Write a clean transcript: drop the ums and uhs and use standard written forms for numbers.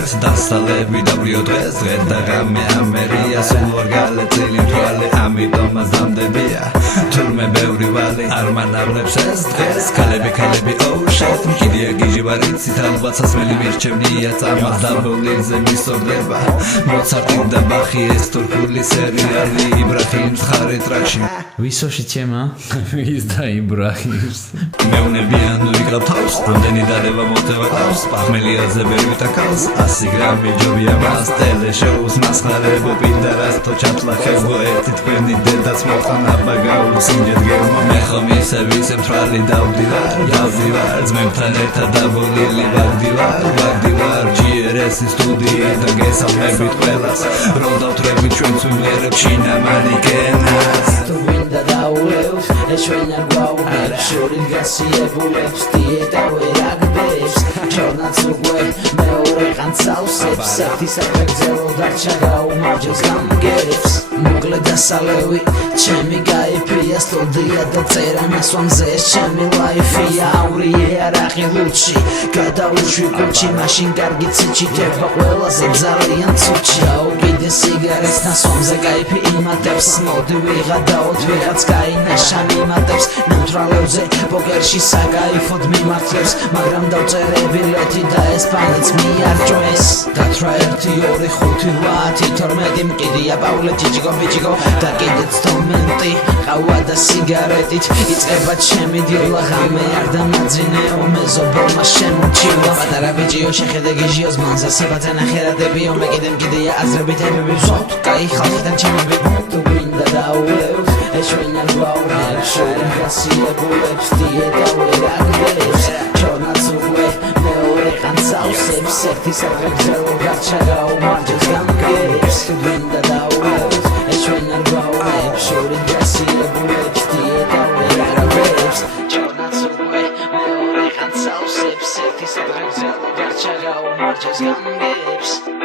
ვერს დასალები და ვიო დღეს დღეს და ღამე ამერია სულ ორ გალეწილი თვალე ამიტომაც დამდებია თურმე ბევრი ვალი არ მანავლებს ეს დღეს ქალები ოუშეთ მკიდია გიჟი ვარ იცით ალბათ სასმელი მირჩევნია წამახ და ბოლინზე მისორდება მოცარტი და ბახი ეს თურქული სერიალი იბრაჰიმს ხარი ტრაქში ვისოში ჩემა ვის და იბრაჰიმს მეუნებიან ვიკრავ თავს რამდენი დალევა მოტევა თავს პახმელიაზე ვერ ვიტაკავს 100 გრამი ჯობია მას ტელეშოუს მასხარებო პინდარას თო ჩატლახებო ერთი თქვენი დედაც მოხანა ბაგაუსინჯეთ გერმო მე ხომ ისე ვისე მთრალი დავდივარ ძმებთან ერთად დაბოლილი ვაგდივარ GRS სტუდია და გესალმებით ყველას რომ დავთრებით ჩვენც ვიმღერებ შინამანიკენას თუ მინდა დაულევს ეს ჩვენ არ გვაუგებს შორით გასიებულებს დიეტა ვერ აგდებს ჩორნაც უკვე მეორე ყანწავსებს ერთი საფეგზელო დარჩა გაუმარჯოს გამგერებს მოკლე დასალევი ჩემი გაიფია სტუდია და წერა ნასვამზე ეს ჩემი ლაიფია აურიე არაღი ლუჩი გადაუშვი კუჩი მაშინ კარგი ციჩი თეფა ყველაზე ძალიან ცუჩი აუგიდე სიგარეტს ნასვამზე გაიფი იმატებს მოდი ვიღადაოთ ვიღაც გაინაშა მიმატებს ნამთრალებზე პოკერში საკაიფოდ მიმართლებს მაგრამ დავწერე ბილეთი და ესპანეთს მიარჯვეს დათრა 1 2 5 8 12 მკიდია პავლე ბიჭიკო და კიდეც თომენტი ყავა და სიგარეტით იწყება ჩემი დილა ღამე არ დამაძინეო მეზობელმა შემოჩილა პატარა ბიჭიო შეხედე გიჟიოს მანზა სიბაძე ნახერადებიო მე კიდემ აზრებით ემები ვზოთ კაი ხალხიდან ჩემები თუ გვინდა დაულევს ეს ჩვენ არ გვაუგებს შორით გასიებულებს დიეტა ვერ აგდებს ჩორნაც უკვე მეორე ყანწავსებს ერთი საფეგზელო დარჩა გაუმარჯოს გამგერებს თუ გვინდა დაულევს ეს ჩვენ არ გვაუგებს შორით გასიებულებს დიეტა ვერ აგდებს ჩორნაც უკვე მეორე ყანწავსებს ერთი საფეგზელო დარჩა გაუმარჯოს გამგერებს